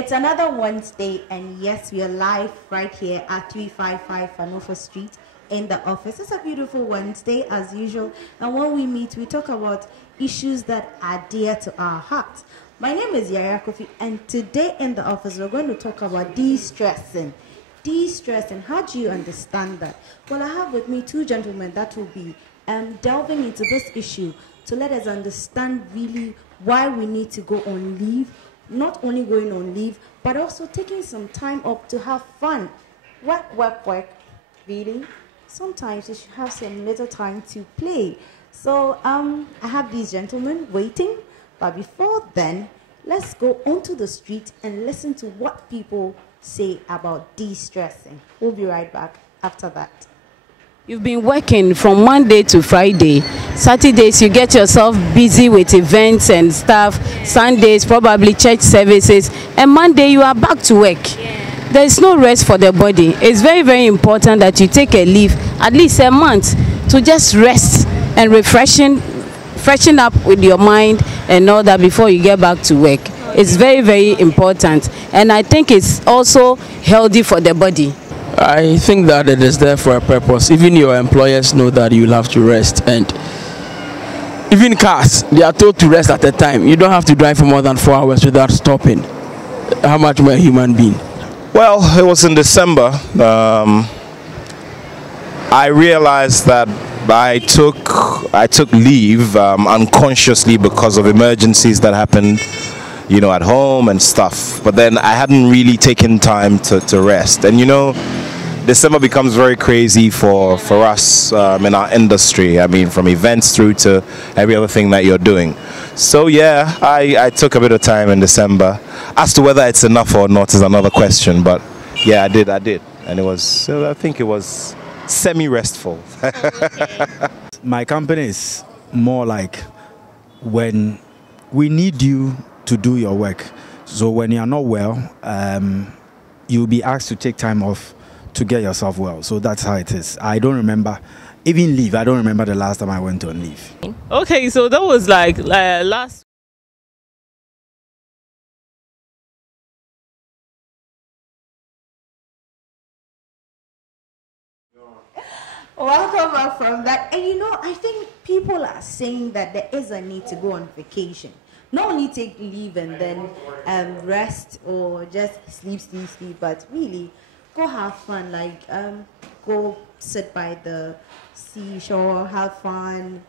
It's another Wednesday, and yes, we are live right here at 355 Fanofa Street in the office. It's a beautiful Wednesday, as usual, and when we meet, we talk about issues that are dear to our hearts. My name is Yayira Coffie, and today in the office, we're going to talk about de-stressing. De-stressing, how do you understand that? Well, I have with me two gentlemen that will be delving into this issue to let us understand really why we need to go on leave. Not only going on leave, but also taking some time up to have fun. Work, really. Sometimes you should have some little time to play. So I have these gentlemen waiting, but before then, let's go onto the street and listen to what people say about de-stressing. We'll be right back after that. You've been working from Monday to Friday. Saturdays, you get yourself busy with events and stuff. Sundays, probably church services. And Monday, you are back to work. There is no rest for the body. It's very, very important that you take a leave, at least a month, to just rest and freshen up with your mind and all that before you get back to work. It's very, very important. And I think it's also healthy for the body. I think that it is there for a purpose. Even your employers know that you'll have to rest, and even cars, they are told to rest at a time. You don't have to drive for more than 4 hours without stopping. How much more a human being? Well, it was in December. I realized that I took leave unconsciously because of emergencies that happened, you know, at home and stuff. But then I hadn't really taken time to rest. And you know, December becomes very crazy for us in our industry. I mean, from events through to every other thing that you're doing. So yeah, I took a bit of time in December. As to whether it's enough or not is another question. But yeah, I did. And it was, so I think it was semi-restful. My company is more like when we need you to do your work. So when you are not well, you'll be asked to take time off to get yourself well. So that's how it is. I don't remember, even leave, I don't remember the last time I went on leave. Okay, so that was like last. Welcome back from that. And you know, I think people are saying that there is a need to go on vacation. Not only take leave and then rest or just sleep, but really go have fun. Like go sit by the seashore, have fun,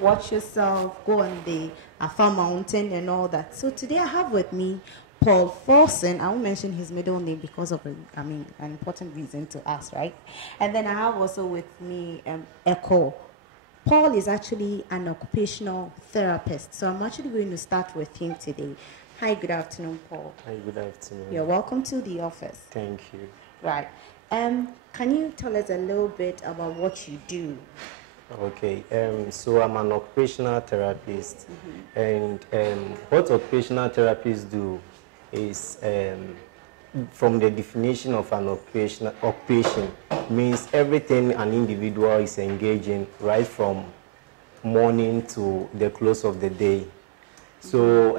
watch yourself, go on the Afa Mountain and all that. So today I have with me Paul Forson. I won't mention his middle name because of an important reason to us, right? And then I have also with me Echo. Paul is actually an occupational therapist, so I'm actually going to start with him today. Hi, good afternoon, Paul. Hi, good afternoon. You're welcome to the office. Thank you. Right. Can you tell us a little bit about what you do? Okay, so I'm an occupational therapist, and what occupational therapists do is, from the definition of an occupation means everything an individual is engaging right from morning to the close of the day. So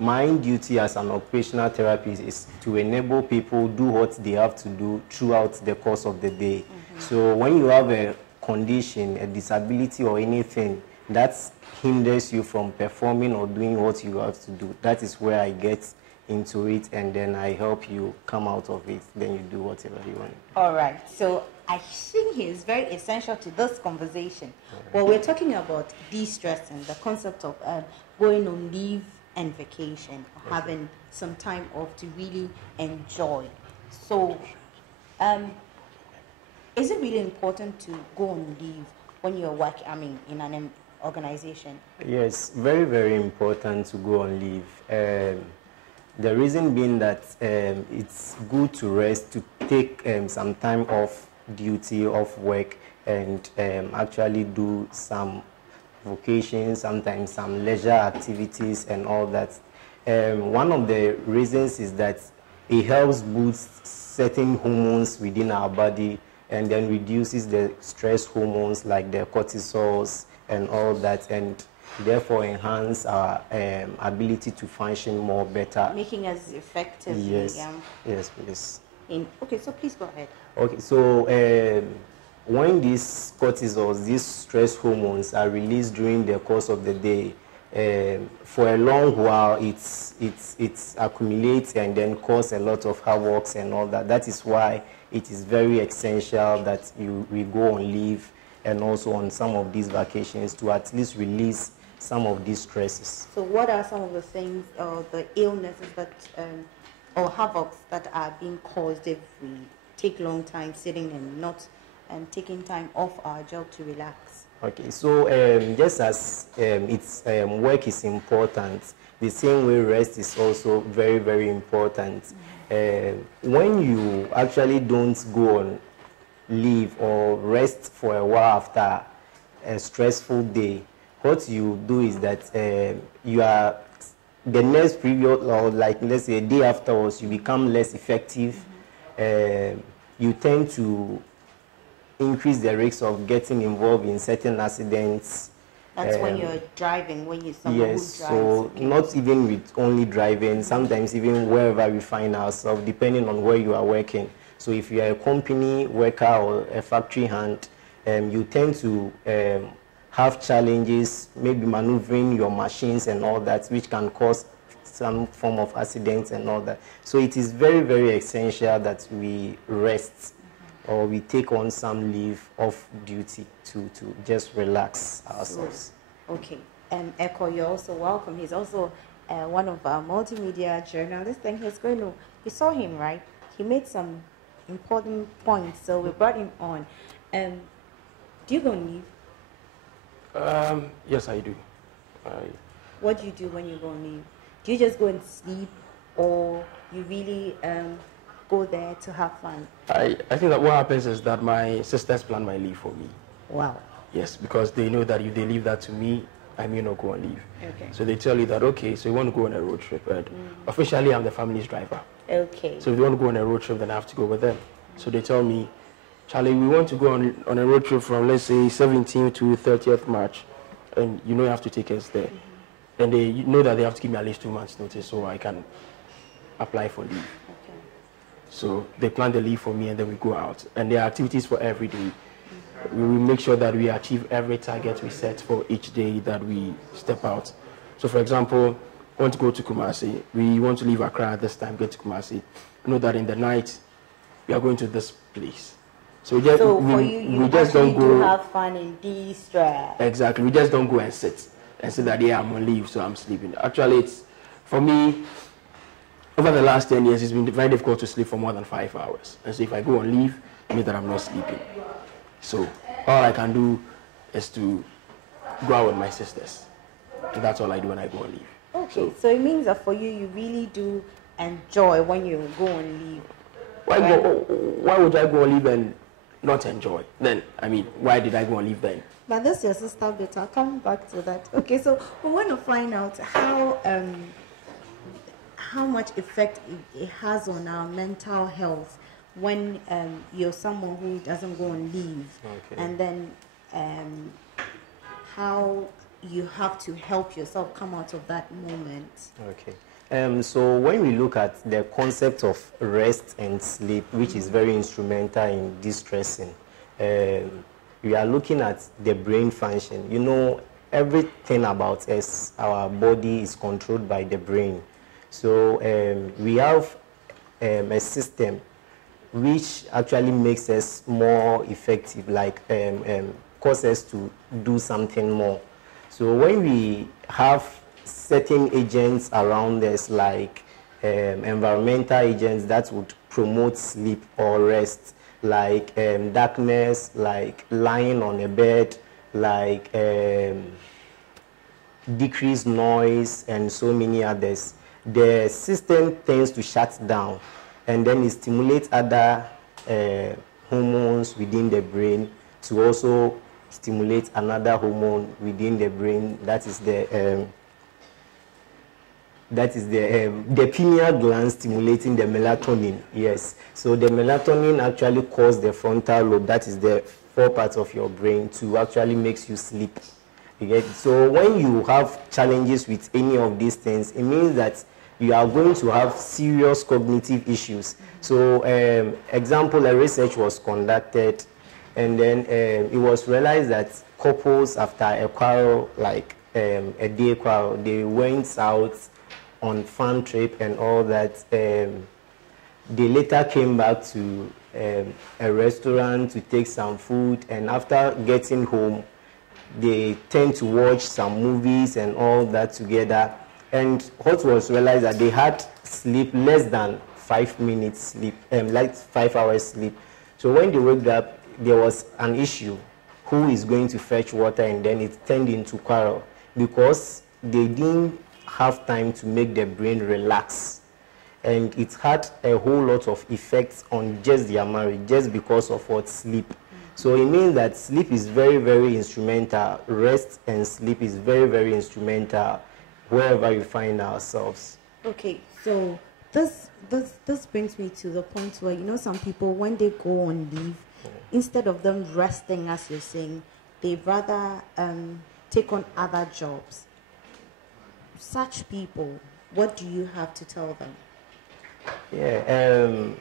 my duty as an occupational therapist is to enable people do what they have to do throughout the course of the day. So when you have a condition, a disability or anything that hinders you from performing or doing what you have to do, that is where I get into it, and then I help you come out of it. Then you do whatever you want. All right. So I think it is very essential to this conversation. Well, we're talking about de-stressing, the concept of going on leave and vacation, having some time off to really enjoy. So, is it really important to go on leave when you're working? In an organization? Yes, very, very important to go on leave. The reason being that it's good to rest, to take some time off duty, off work, and actually do some vocations, sometimes some leisure activities and all that. One of the reasons is that it helps boost certain hormones within our body and then reduces the stress hormones like the cortisols and all that. And therefore enhance our ability to function more better. Making us effective. Yes, yes, please. Okay, so please go ahead. Okay, so when these cortisols, these stress hormones are released during the course of the day, for a long while it accumulates and then cause a lot of havoc and all that. That is why it is very essential that we go on leave and also on some of these vacations to at least release some of these stresses. So what are some of the things or the illnesses that or havocs that are being caused if we take long time sitting and not taking time off our job to relax? Okay, so just as work is important, the same way rest is also very, very important. When you actually don't go on leave or rest for a while after a stressful day, what you do is that you are the next period, or like let's say a day afterwards, you become less effective. You tend to increase the risk of getting involved in certain accidents. That's when you're driving, when you're someone who drives. Yes, so not even with only driving, sometimes even wherever we find ourselves, depending on where you are working. So if you are a company worker or a factory hand, you tend to have challenges, maybe maneuvering your machines and all that, which can cause some form of accidents and all that. So it is very, very essential that we rest or we take on some leave off duty to just relax ourselves. Okay. Echo, you're also welcome. He's also one of our multimedia journalists, and you saw him, right? He made some important points, so we brought him on. Do you go on leave? Yes, I do. What do you do when you go on leave? Do you just go and sleep, or you really go there to have fun? I think that what happens is that my sisters plan my leave for me. Wow. Yes, because they know that if they leave that to me, I may not go on leave. Okay. So they tell you that, okay, so you want to go on a road trip. And officially, I'm the family's driver. Okay. So if you want to go on a road trip, then I have to go with them. So they tell me, Charlie, we want to go on a road trip from, let's say, 17th to 30th March. And you know you have to take us there. And they know that they have to give me at least 2 months notice so I can apply for leave. Okay. So they plan the leave for me and then we go out. And there are activities for every day. We will make sure that we achieve every target we set for each day that we step out. So for example, we want to go to Kumasi. We want to leave Accra at this time, get to Kumasi. Know that in the night, we are going to this place. So we just don't go have fun and de-stress. Exactly. We just don't go and sit and say that, yeah, I'm on leave, so I'm sleeping. Actually, it's, for me, over the last 10 years, it's been very difficult to sleep for more than 5 hours. And so if I go on leave, it means that I'm not sleeping. So all I can do is to go out with my sisters. And that's all I do when I go on leave. Okay, so it means that for you, you really do enjoy when you go on leave. Why would I go on leave and not enjoy? Then, I mean, why did I go on leave then? But that's your sister bit. I'll come back to that. Okay, so we want to find out how much effect it has on our mental health when you're someone who doesn't go on leave, and then how you have to help yourself come out of that moment. Okay. So when we look at the concept of rest and sleep, which is very instrumental in distressing, we are looking at the brain function. You know, everything about us, our body is controlled by the brain. So we have a system which actually makes us more effective, like causes us to do something more. So when we have certain agents around us, like environmental agents that would promote sleep or rest, like darkness, like lying on a bed, like decreased noise, and so many others, the system tends to shut down, and then it stimulates other hormones within the brain to also stimulate another hormone within the brain. That is the pineal gland stimulating the melatonin. Yes. So the melatonin actually causes the frontal lobe, that is the 4 parts of your brain, to actually makes you sleep. You get it? So when you have challenges with any of these things, it means that you are going to have serious cognitive issues. So, example, a research was conducted, and then it was realized that couples, after a quarrel, like a day quarrel, they went out on fun trip and all that. They later came back to a restaurant to take some food, and after getting home, they tend to watch some movies and all that together. And what was realized that they had sleep less than 5 minutes sleep, like 5 hours sleep. So when they woke up, there was an issue. Who is going to fetch water? And then it turned into quarrel because they didn't have time to make their brain relax. And it had a whole lot of effects on just their marriage, just because of what sleep. So it means that sleep is very, very instrumental. Rest and sleep is very, very instrumental wherever you find ourselves. Okay, so this brings me to the point where, you know, some people, when they go on leave, instead of them resting, as you're saying, they rather take on other jobs. Such people, what do you have to tell them? Yeah, I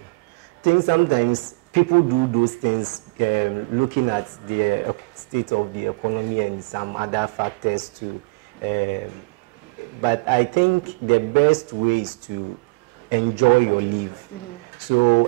think sometimes people do those things looking at the state of the economy and some other factors too. But I think the best way is to enjoy your leave. So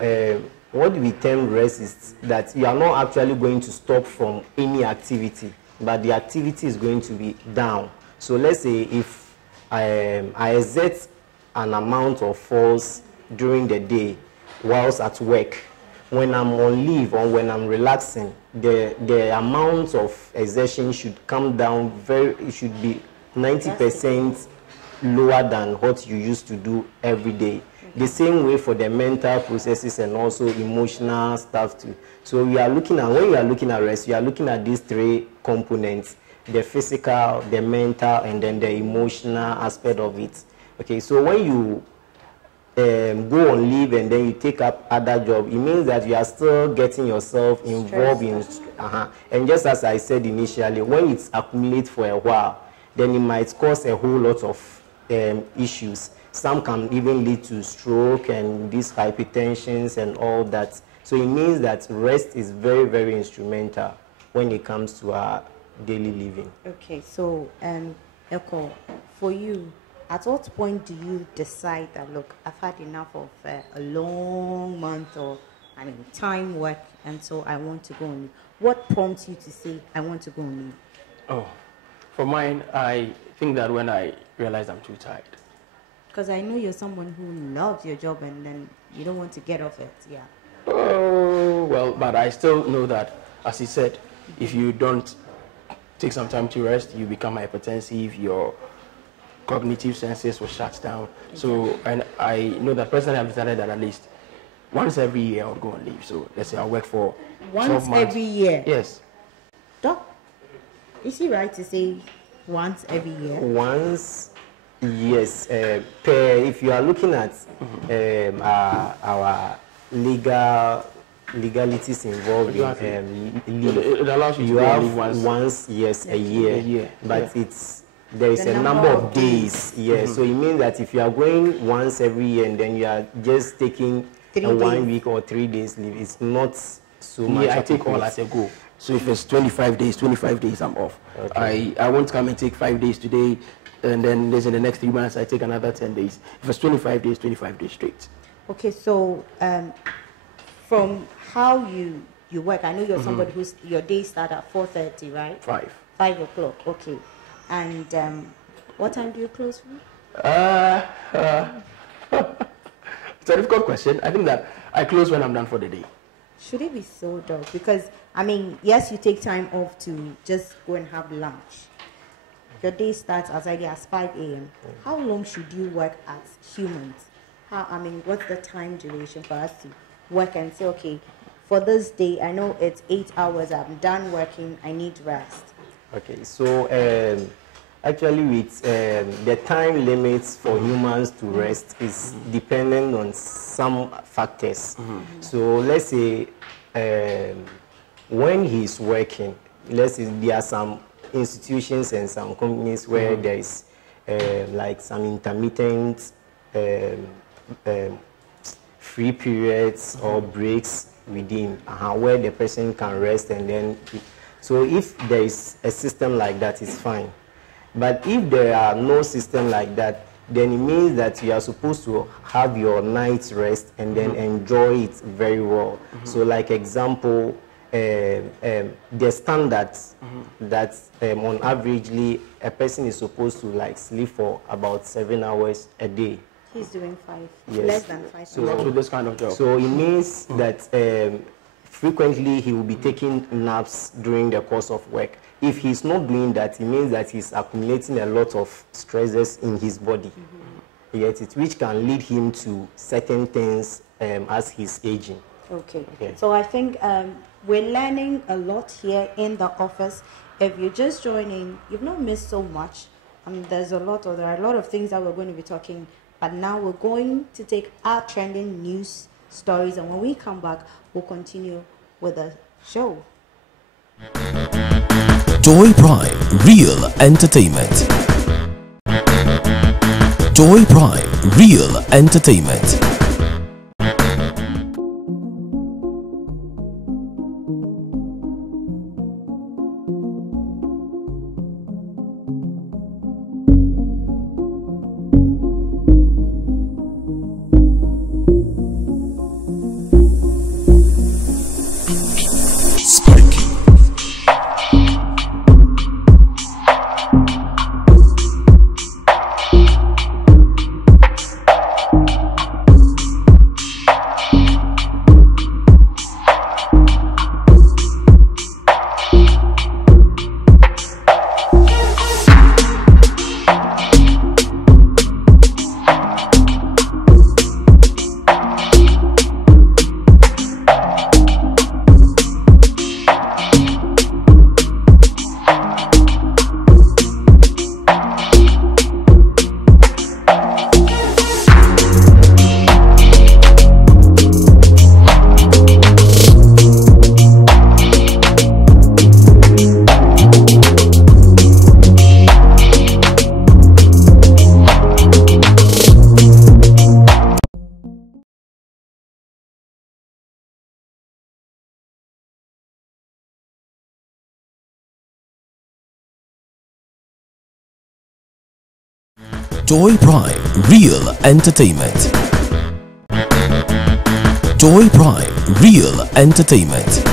what we term rest is that you are not actually going to stop from any activity, but the activity is going to be down. So let's say if I exert an amount of force during the day whilst at work, when I'm on leave or when I'm relaxing, the amount of exertion should come down it should be 90% lower than what you used to do every day. The same way for the mental processes and also emotional stuff too. So we are looking at, when you are looking at rest, you are looking at these three components: the physical, the mental, and then the emotional aspect of it. Okay, so when you go on leave and then you take up other job, it means that you are still getting yourself involved in and just as I said initially, when it's accumulates for a while, then it might cause a whole lot of issues. Some can even lead to stroke and these hypertensions and all that. So it means that rest is very, very instrumental when it comes to our daily living. Okay, so Eko, for you, at what point do you decide that, look, I've had enough of a long month or time work, and so I want to go on leave? What prompts you to say, I want to go on leave? Oh, for mine, I think that when I realize I'm too tired. Because I know you're someone who loves your job and then you don't want to get off it, yeah. Oh, well, but I still know that, as he said, if you don't take some time to rest, you become hypertensive, your cognitive senses will shut down. So, and I know that personally I've decided that at least once every year I would go on leave. So let's say I'll work for 12 months. Every year? Yes. Doc, is he right to say once every year? Once, yes. If you are looking at our legalities involved in leave, it allows you to have once, yes, a year. But there is a number of days. Yes, so it means that if you are going once every year and then you are just taking a 1 week or 3 days leave, it's not so much. Yeah, I take all as a go. So if it's 25 days I'm off. Okay. I won't come and take 5 days today, and then in the next 3 months I take another 10 days. If it's 25 days straight. Okay, so from how you work, I know you're somebody who's, your day start at 4:30, right? 5 o'clock, okay. And what time do you close from? It's a difficult question. I think that I close when I'm done for the day. Should it be so dull? Because, I mean, yes, you take time off to just go and have lunch. Your day starts as early as 5 a.m. How long should you work as humans? What's the time duration for us to work and say, okay, for this day, I know it's 8 hours, I'm done working, I need rest? Okay, so actually with the time limits for humans to rest is dependent on some factors. So let's say when he's working, let's say there are some institutions and some companies where there is like some intermittent free periods or breaks within where the person can rest and then. So if there is a system like that, it's fine. But if there are no system like that, then it means that you are supposed to have your night's rest and then enjoy it very well. So like example, the standards that on averagely a person is supposed to like sleep for about 7 hours a day. He's doing 5, yes. Less than 5. So not with this kind of job. So it means that frequently he will be taking naps during the course of work. If he's not doing that, it means that he's accumulating a lot of stresses in his body. You get it, which can lead him to certain things as he's aging. Okay. Yeah. So I think we're learning a lot here in the office. If you're just joining, you've not missed so much. There are a lot of things that we're going to be talking. But now we're going to take our trending news stories, and when we come back, we'll continue with the show. Joy Prime Real Entertainment. Joy Prime Real Entertainment. Joy Prime Real Entertainment. Joy Prime Real Entertainment.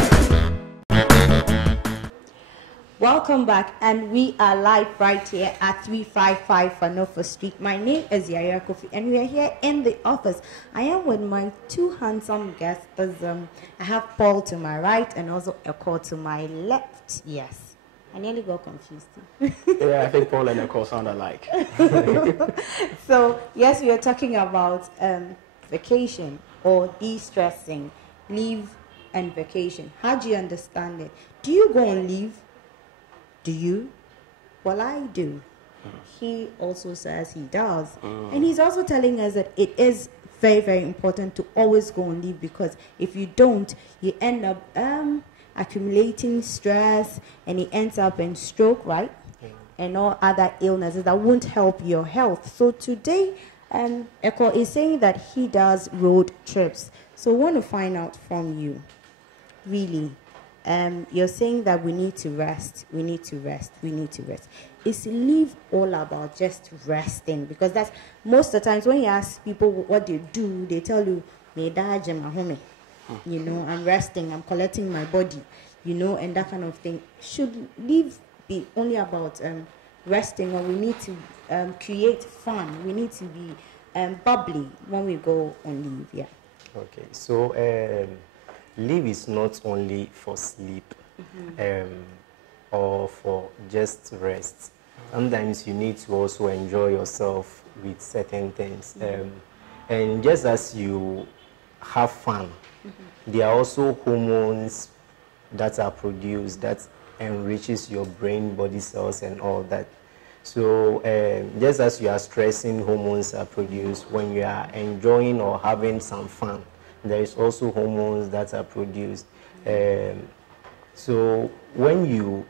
Welcome back, and we are live right here at 355 Fanofa Street. My name is Yayira Coffie, and we are here in the office. I am with my two handsome guests. I have Paul to my right and also Eko to my left. Yes. I nearly got confused. Yeah, I think Paul and Eko sound alike. So, yes, we are talking about vacation or de-stressing, leave and vacation. How do you understand it? Do you go on leave? Do you? Well, I do. He also says he does. And he's also telling us that it is very, very important to always go on leave, because if you don't, you end up accumulating stress, and it ends up in stroke, right? And all other illnesses that won't help your health. So today, Eko is saying that he does road trips. So I want to find out from you, really. You're saying that we need to rest, we need to rest, we need to rest. Is leave all about just resting? Because that's most of the times when you ask people what they do, they tell you, you know, I'm resting, I'm collecting my body, you know, and that kind of thing. Should leave be only about resting, or we need to create fun? We need to be bubbly when we go on leave, yeah. Okay, so leave is not only for sleep or for just rest. Sometimes you need to also enjoy yourself with certain things. And just as you have fun, there are also hormones that are produced that enriches your brain, body cells, and all that. So just as you are stressing, hormones are produced. When you are enjoying or having some fun, there is also hormones that are produced. So when you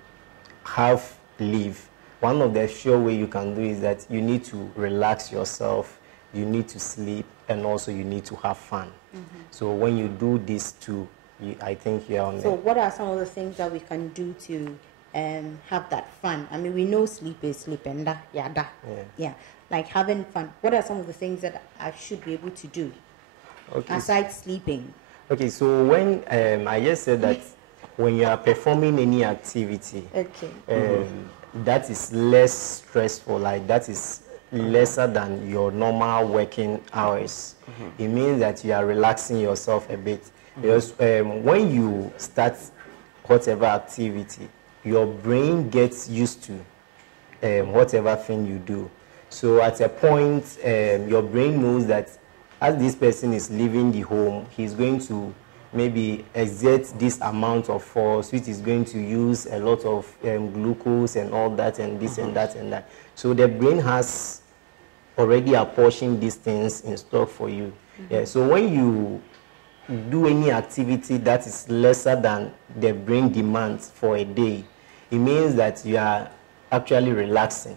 have leave, one of the sure way you can do is that you need to relax yourself, you need to sleep, and also you need to have fun. So when you do these two, I think you're on. So what are some of the things that we can do to have that fun? I mean, we know sleep is sleep and yeah, like having fun. What are some of the things that I should be able to do aside sleeping? Okay, so when I just said that when you are performing any activity, that is less stressful, like that is lesser than your normal working hours. It means that you are relaxing yourself a bit. Because when you start whatever activity, your brain gets used to whatever thing you do. So at a point, your brain knows that as this person is leaving the home, he's going to maybe exert this amount of force, which is going to use a lot of glucose and all that and this and that and that. So the brain has already apportioned these things in stock for you. Yeah, so when you do any activity that is lesser than the brain demands for a day, it means that you are actually relaxing.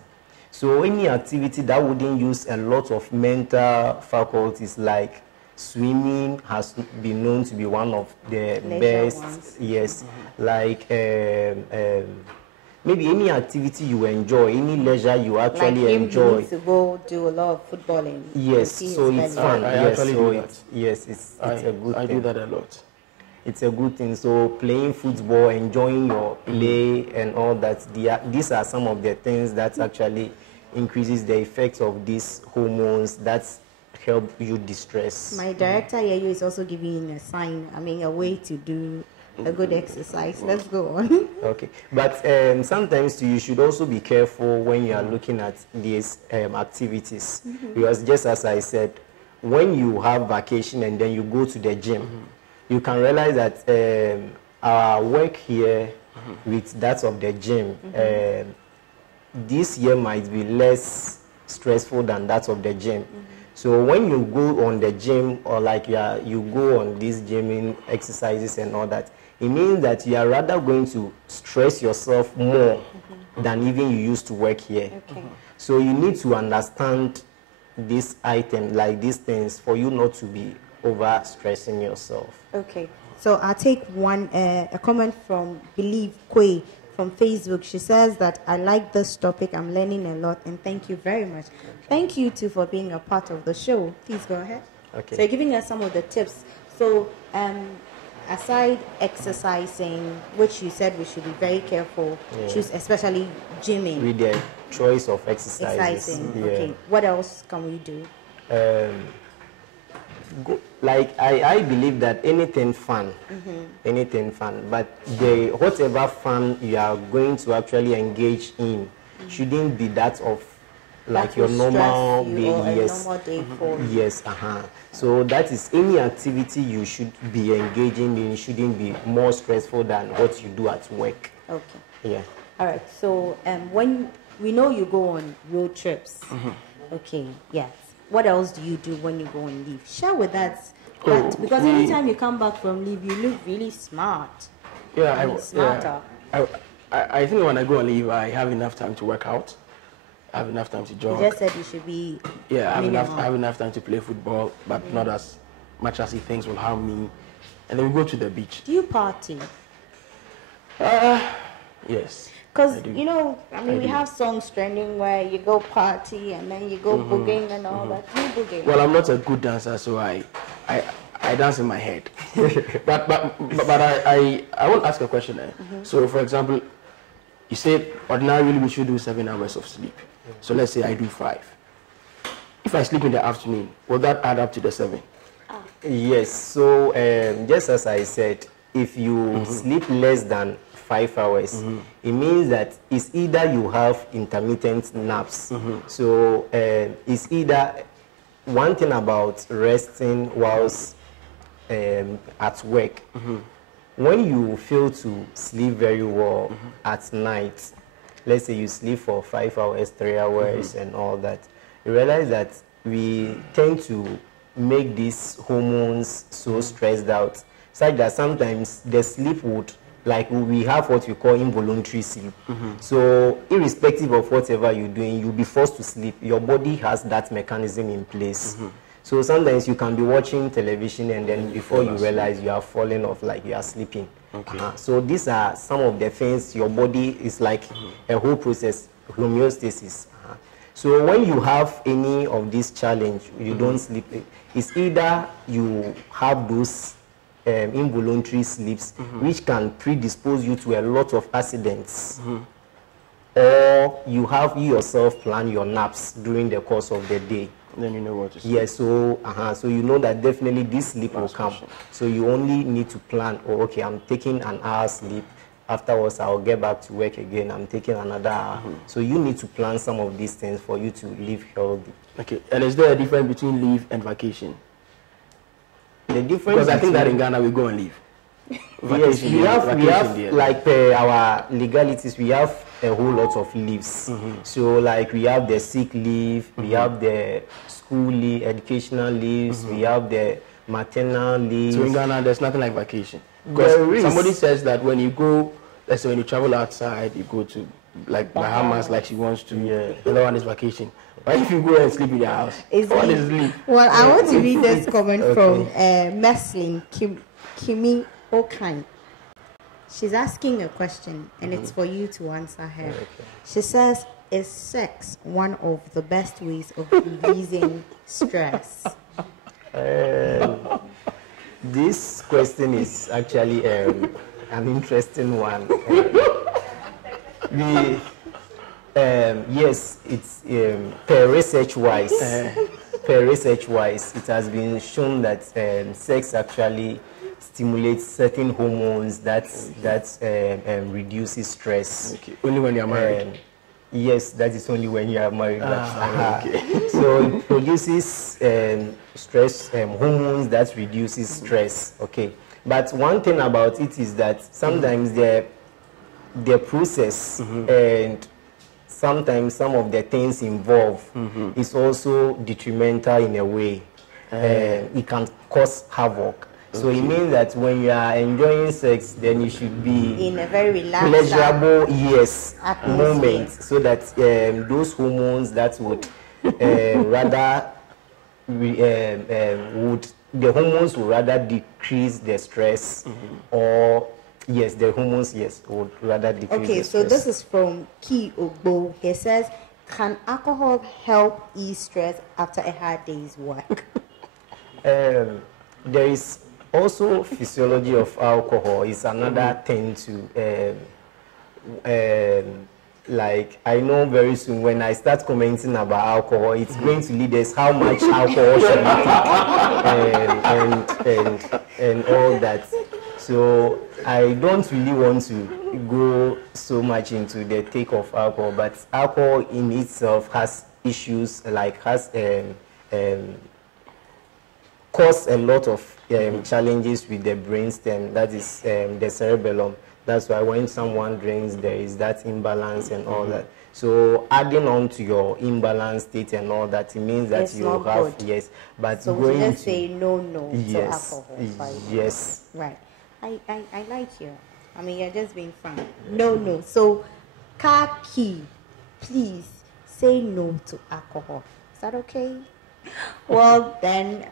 So any activity that wouldn't use a lot of mental faculties, like swimming has been known to be one of the best ones. Yes, like maybe any activity you enjoy, any leisure you actually like enjoy. Like to go do a lot of footballing. Yes, so it's fun. I actually do that. Yes, it's a good thing. I do that a lot. It's a good thing. So playing football, enjoying your play and all that, these are some of the things that actually increases the effects of these hormones that help you distress. My director here is also giving a sign, I mean a way to do a good exercise. Let's go on. Okay, but sometimes you should also be careful when you are looking at these activities, because just as I said, when you have vacation and then you go to the gym, you can realize that our work here with that of the gym this year might be less stressful than that of the gym. So when you go on the gym, or like you go on these gymming exercises and all that, it means that you are rather going to stress yourself more than even you used to work here. So you need to understand this item, like these things, for you not to be over stressing yourself. Okay, so I'll take one a comment from Believe Kwe from Facebook. She says that I like this topic, I'm learning a lot, and thank you very much. Thank you too for being a part of the show. Please go ahead. Okay. So you're giving us some of the tips. So aside exercising, which you said we should be very careful, choose especially gymming. With the choice of exercises. Exercising. Okay. What else can we do? Like I believe that anything fun, but whatever fun you are going to actually engage in shouldn't be that of like your normal day. Yes, So that is any activity you should be engaging in shouldn't be more stressful than what you do at work. Okay. Yeah. All right. So when we know you go on road trips, okay, yes. What else do you do when you go on leave? Share with us. Because anytime you come back from leave, you look really smart. Yeah, smarter. I think when I go on leave, I have enough time to work out. I have enough time to jog. You just said you should be. Yeah, I have enough time to play football, but not as much as he thinks will harm me. And then we go to the beach. Do you party? Yes. Because, you know, I mean, we have songs trending where you go party and then you go booging and all that. You booging? Well, I'm not a good dancer, so I dance in my head. but I want to ask a question there. So, for example, you said ordinarily we should do 7 hours of sleep. So let's say I do 5. If I sleep in the afternoon, will that add up to the 7? Yes. So just as I said, if you sleep less than 5 hours, it means that it's either you have intermittent naps. So it's either one thing about resting whilst at work. When you fail to sleep very well at night, let's say you sleep for 5 hours, 3 hours and all that, you realize that we tend to make these hormones so stressed out, such that sometimes the sleep would like we have what we call involuntary sleep. So irrespective of whatever you're doing, you'll be forced to sleep. Your body has that mechanism in place. So sometimes you can be watching television and then before you realize you are falling off, like you are sleeping. So these are some of the things. Your body is like a whole process, homeostasis. So when you have any of this challenge, you don't sleep, it's either you have those involuntary sleeps, which can predispose you to a lot of accidents, or you have yourself plan your naps during the course of the day. Then you know what to say. Yeah, so so you know that definitely this sleep will come. So you only need to plan, oh, okay, I'm taking an hour sleep. Afterwards, I'll get back to work again. I'm taking another hour. So you need to plan some of these things for you to live healthy. Okay, and is there a difference between leave and vacation? The difference, because I think that in Ghana we go and leave. Yes, we have like our legalities, we have a whole lot of leaves. So like we have the sick leave, we have the school leave, educational leaves, we have the maternal leave. So in Ghana there's nothing like vacation. Because somebody says that when you go, let's say when you travel outside, you go to like Bahamas, like she wants to, the other one is vacation. But if you go and sleep in your house, what is leave? Well, I want to read this comment from Meslin Kimi Okan. She's asking a question, and it's for you to answer her. She says, is sex one of the best ways of releasing stress? This question is actually an interesting one. Yes, it's per research-wise, it has been shown that sex actually stimulates certain hormones that reduces stress. Okay. Only when you are married. Yes, that is only when you are married. So it produces stress hormones that reduces stress. Okay, but one thing about it is that sometimes the process and sometimes some of the things involved is also detrimental in a way. It can cause havoc. So it means that when you are enjoying sex, then you should be in a very relaxed, pleasurable, moment, so that those hormones that would the hormones would rather decrease the stress, or the hormones would rather decrease. Okay, the so stress. this is from Ki Ogbo. He says, can alcohol help ease stress after a hard day's work? There is also physiology of alcohol. Is another thing to like, I know very soon when I start commenting about alcohol, it's going to lead us how much alcohol should we take and all that. So I don't really want to go so much into the take of alcohol, but alcohol in itself has issues, like has cause a lot of challenges with the brainstem, that is the cerebellum. That's why when someone drinks, there is that imbalance and all that. So adding on to your imbalanced state and all that, it means that you have good. But so going we just to say no to alcohol. Yes. Right. I like you. I mean, you're just being frank. No. So, Kaki, please say no to alcohol. Is that okay? Well, then,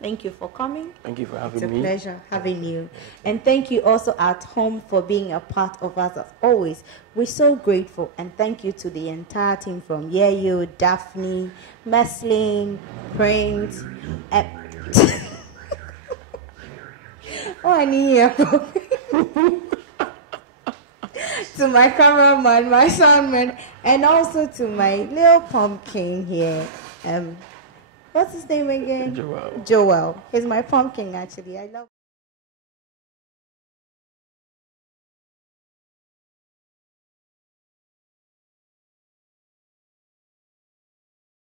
thank you for coming. Thank you for having me. It's a pleasure having you. And thank you also at home for being a part of us as always. We're so grateful. And thank you to the entire team from Yayo, Daphne, Meslin, Prince. I need your coffee. To my cameraman, my soundman, and also to my little pumpkin here. What's his name again? Joel. Joel. He's my pumpkin, actually. I love